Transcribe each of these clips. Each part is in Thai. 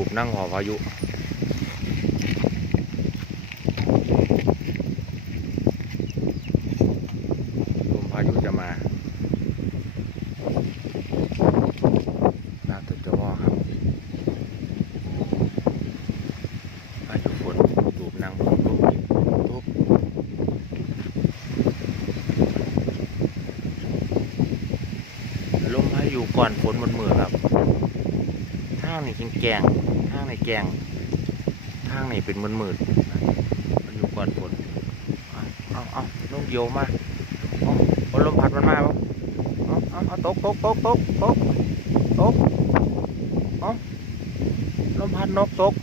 ตูบนั่งหอพายุลมพายุจะมาาว.ต.จ.วครับพายุฝนตูบนั่งทุบลมพายุก่อนฝนมันมือครับทางนี่แกงทางในแกงทางนี่เป็นมืดมันอยู่ก่อนฝนเอาลมโยมาเอาลมพัดมันมาบ่เอาตกเอาลมพัดนกตก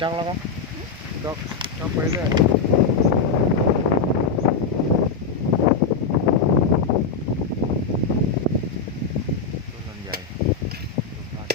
จังแล้วก็จังไปเรื่อยต้นลำไยต้นพัด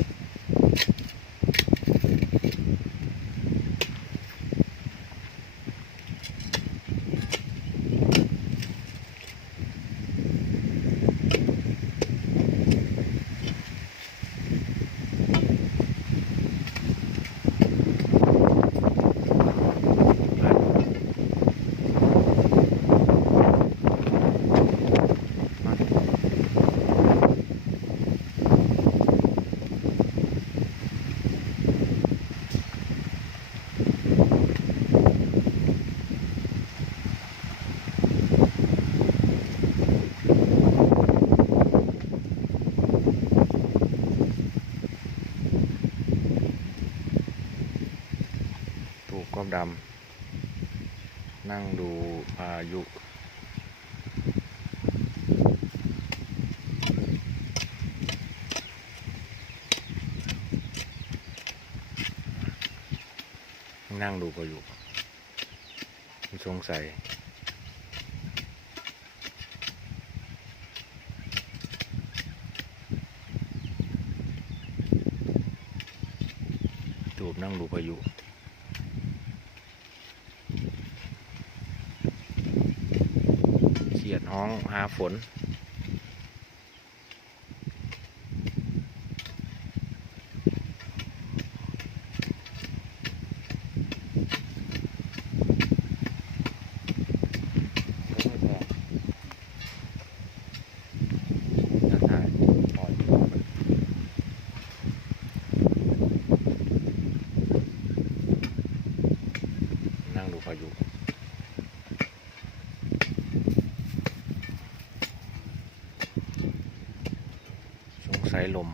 ก้มดำนั่งดูพายุนั่งดูพายุสงสัยตูบนั่งดูพายุเขียดห้องหาฝนนั่งดูพายุสงสัยลม